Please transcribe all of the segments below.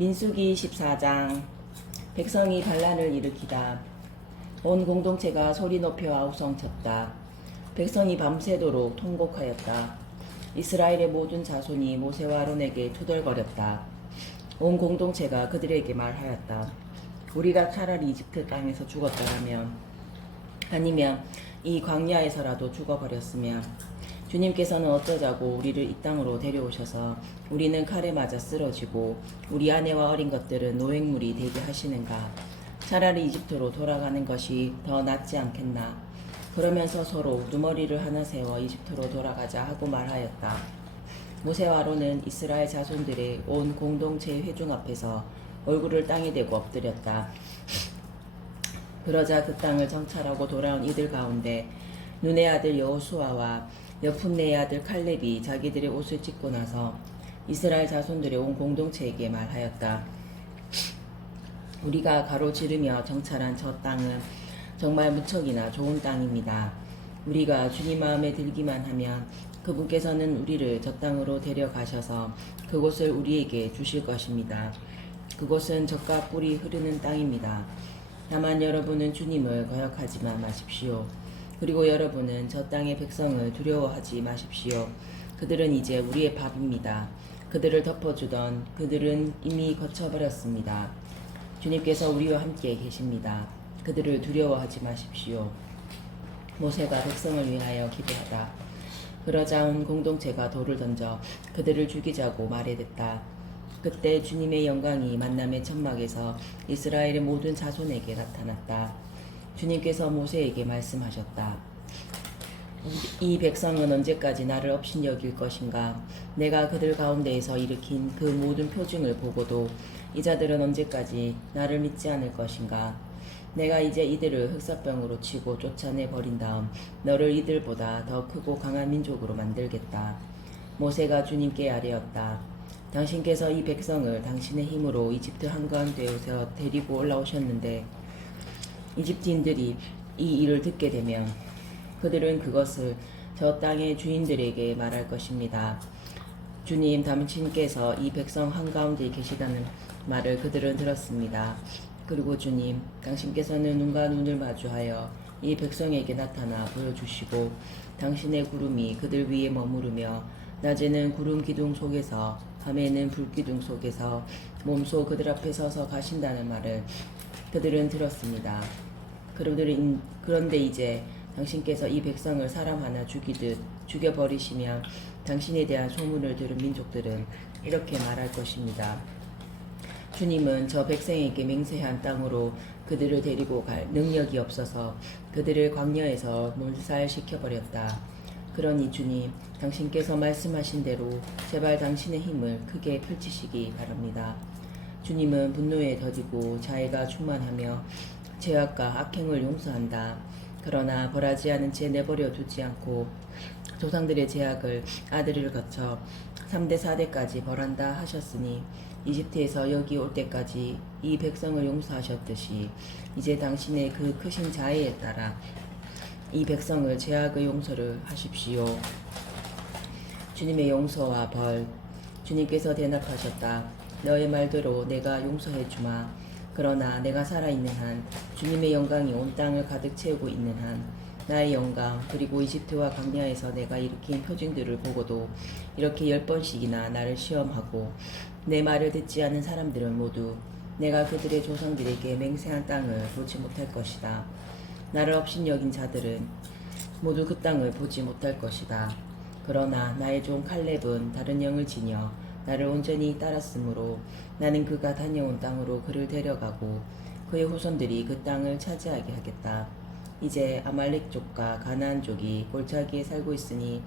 민수기 14장. 백성이 반란을 일으키다. 온 공동체가 소리 높여 아우성쳤다. 백성이 밤새도록 통곡하였다. 이스라엘의 모든 자손이 모세와 아론에게 투덜거렸다. 온 공동체가 그들에게 말하였다. 우리가 차라리 이집트 땅에서 죽었더라면, 아니면 이 광야에서라도 죽어버렸으면 주님께서는 어쩌자고 우리를 이 땅으로 데려오셔서 우리는 칼에 맞아 쓰러지고 우리 아내와 어린 것들은 노획물이 되게 하시는가? 차라리 이집트로 돌아가는 것이 더 낫지 않겠나? 그러면서 서로 우두머리를 하나 세워 이집트로 돌아가자 하고 말하였다. 모세와 아론은 이스라엘 자손들의 온 공동체의 회중 앞에서 얼굴을 땅에 대고 엎드렸다. 그러자 그 땅을 정찰하고 돌아온 이들 가운데 눈의 아들 여호수아와 여푼네의 아들 칼렙이 자기들의 옷을 찢고 나서 이스라엘 자손들의 온 공동체에게 말하였다. 우리가 가로지르며 정찰한 저 땅은 정말 무척이나 좋은 땅입니다. 우리가 주님 마음에 들기만 하면 그분께서는 우리를 저 땅으로 데려가셔서 그곳을 우리에게 주실 것입니다. 그곳은 젖과 꿀이 흐르는 땅입니다. 다만 여러분은 주님을 거역하지만 마십시오. 그리고 여러분은 저 땅의 백성을 두려워하지 마십시오. 그들은 이제 우리의 밥입니다. 그들을 덮어주던 그들은 이미 거쳐버렸습니다. 주님께서 우리와 함께 계십니다. 그들을 두려워하지 마십시오. 모세가 백성을 위하여 기도하다. 그러자 온 공동체가 돌을 던져 그들을 죽이자고 말해댔다. 그때 주님의 영광이 만남의 천막에서 이스라엘의 모든 자손에게 나타났다. 주님께서 모세에게 말씀하셨다. 이 백성은 언제까지 나를 업신여길 것인가? 내가 그들 가운데에서 일으킨 그 모든 표징을 보고도 이 자들은 언제까지 나를 믿지 않을 것인가? 내가 이제 이들을 흑사병으로 치고 쫓아내 버린 다음 너를 이들보다 더 크고 강한 민족으로 만들겠다. 모세가 주님께 아뢰었다. 당신께서 이 백성을 당신의 힘으로 이집트 한가운데에서 데리고 올라오셨는데 이집트인들이 이 일을 듣게 되면 그들은 그것을 저 땅의 주인들에게 말할 것입니다. 주님, 당신께서 이 백성 한가운데 계시다는 말을 그들은 들었습니다. 그리고 주님, 당신께서는 눈과 눈을 마주하여 이 백성에게 나타나 보여주시고 당신의 구름이 그들 위에 머무르며 낮에는 구름 기둥 속에서 밤에는 불 기둥 속에서 몸소 그들 앞에 서서 가신다는 말을 그들은 들었습니다. 그런데 이제 당신께서 이 백성을 사람 하나 죽이듯 죽여버리시면 당신에 대한 소문을 들은 민족들은 이렇게 말할 것입니다. 주님은 저 백성에게 맹세한 땅으로 그들을 데리고 갈 능력이 없어서 그들을 광야에서 몰살시켜버렸다. 그러니 주님, 당신께서 말씀하신 대로 제발 당신의 힘을 크게 펼치시기 바랍니다. 주님은 분노에 더디고 자애가 충만하며 죄악과 악행을 용서한다. 그러나 벌하지 않은 채 내버려 두지 않고 조상들의 죄악을 아들을 거쳐 3대 4대까지 벌한다 하셨으니 이집트에서 여기 올 때까지 이 백성을 용서하셨듯이 이제 당신의 그 크신 자애에 따라 이 백성을 죄악의 용서를 하십시오. 주님의 용서와 벌. 주님께서 대답하셨다. 너의 말대로 내가 용서해 주마. 그러나 내가 살아있는 한, 주님의 영광이 온 땅을 가득 채우고 있는 한, 나의 영광 그리고 이집트와 광야에서 내가 일으킨 표징들을 보고도 이렇게 10번씩이나 나를 시험하고 내 말을 듣지 않은 사람들은 모두 내가 그들의 조상들에게 맹세한 땅을 보지 못할 것이다. 나를 업신여긴 자들은 모두 그 땅을 보지 못할 것이다. 그러나 나의 종 칼렙은 다른 영을 지녀 나를 온전히 따랐으므로 나는 그가 다녀온 땅으로 그를 데려가고 그의 후손들이 그 땅을 차지하게 하겠다. 이제 아말렉족과 가나안족이 골짜기에 살고 있으니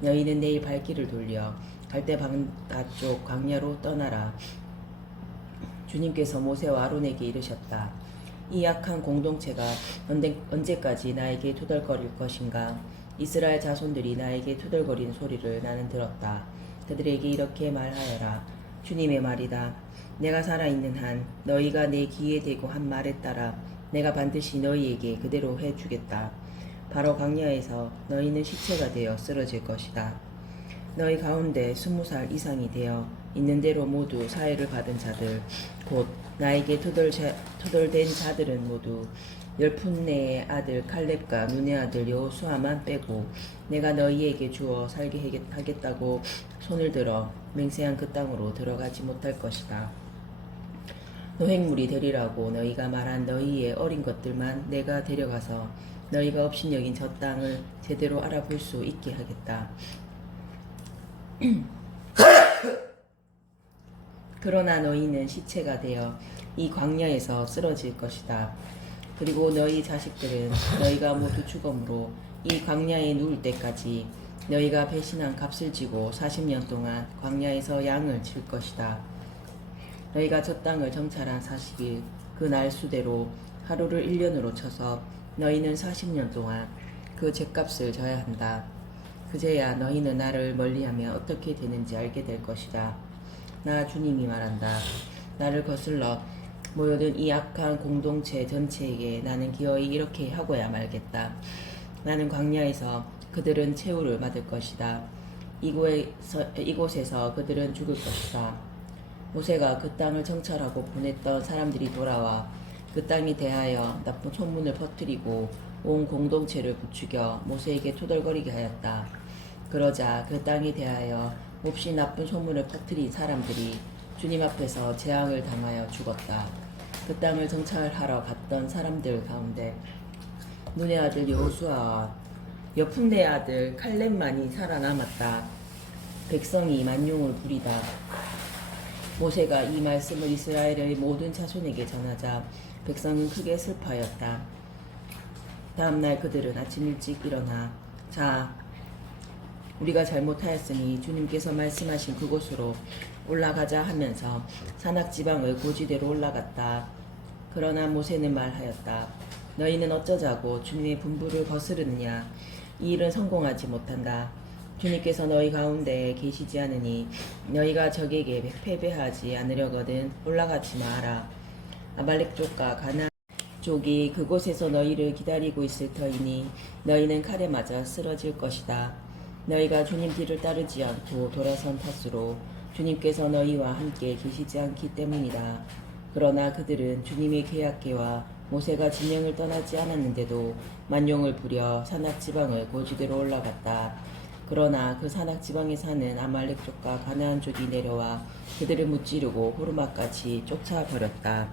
너희는 내일 발길을 돌려 갈대바닷 광야로 떠나라. 주님께서 모세와 아론에게 이르셨다. 이 악한 공동체가 언제까지 나에게 투덜거릴 것인가? 이스라엘 자손들이 나에게 투덜거리는 소리를 나는 들었다. 그들에게 이렇게 말하여라. 주님의 말이다. 내가 살아있는 한 너희가 내 귀에 대고 한 말에 따라 내가 반드시 너희에게 그대로 해주겠다. 바로 광야에서 너희는 시체가 되어 쓰러질 것이다. 너희 가운데 20살 이상이 되어 있는 대로 모두 사해를 받은 자들 곧 나에게 터돌된 자들은 모두 열푼네의 아들 칼렙과 눈의 아들 여호수아만 빼고 내가 너희에게 주어 살게 하겠다고 손을 들어 맹세한 그 땅으로 들어가지 못할 것이다. 노획물이 되리라고 너희가 말한 너희의 어린 것들만 내가 데려가서 너희가 업신여긴 저 땅을 제대로 알아볼 수 있게 하겠다. 그러나 너희는 시체가 되어 이 광야에서 쓰러질 것이다. 그리고 너희 자식들은 너희가 모두 죽음으로 이 광야에 누울 때까지 너희가 배신한 값을 지고 40년 동안 광야에서 양을 칠 것이다. 너희가 저 땅을 정찰한 40일 그 날 수대로 하루를 1년으로 쳐서 너희는 40년 동안 그 죗값을 져야 한다. 그제야 너희는 나를 멀리하면 어떻게 되는지 알게 될 것이다. 나 주님이 말한다. 나를 거슬러 모여든 이 악한 공동체 전체에게 나는 기어이 이렇게 하고야 말겠다. 나는 광야에서 그들은 최후를 받을 것이다. 이곳에서 그들은 죽을 것이다. 모세가 그 땅을 정찰하고 보냈던 사람들이 돌아와 그 땅에 대하여 나쁜 소문을 퍼뜨리고 온 공동체를 부추겨 모세에게 토덜거리게 하였다. 그러자 그 땅에 대하여 몹시 나쁜 소문을 퍼뜨린 사람들이 주님 앞에서 재앙을 당하여 죽었다. 그 땅을 정찰하러 갔던 사람들 가운데 눈의 아들 여호수아와 여푼네의 아들 칼렙만이 살아남았다. 백성이 만용을 부리다. 모세가 이 말씀을 이스라엘의 모든 자손에게 전하자 백성은 크게 슬퍼하였다. 다음날 그들은 아침 일찍 일어나 자, 우리가 잘못하였으니 주님께서 말씀하신 그곳으로 올라가자 하면서 산악지방의 고지대로 올라갔다. 그러나 모세는 말하였다. 너희는 어쩌자고 주님의 분부를 거스르느냐. 이 일은 성공하지 못한다. 주님께서 너희 가운데 계시지 않으니 너희가 적에게 패배하지 않으려거든 올라가지 마라. 아말렉 족과 가나안 족이 그곳에서 너희를 기다리고 있을 터이니 너희는 칼에 맞아 쓰러질 것이다. 너희가 주님 뒤를 따르지 않고 돌아선 탓으로 주님께서 너희와 함께 계시지 않기 때문이다. 그러나 그들은 주님의 계약궤와 모세가 진영을 떠나지 않았는데도 만용을 부려 산악지방의 고지대로 올라갔다. 그러나 그 산악지방에 사는 아말렉 족과 가나안 족이 내려와 그들을 무찌르고 호르마까지 쫓아버렸다.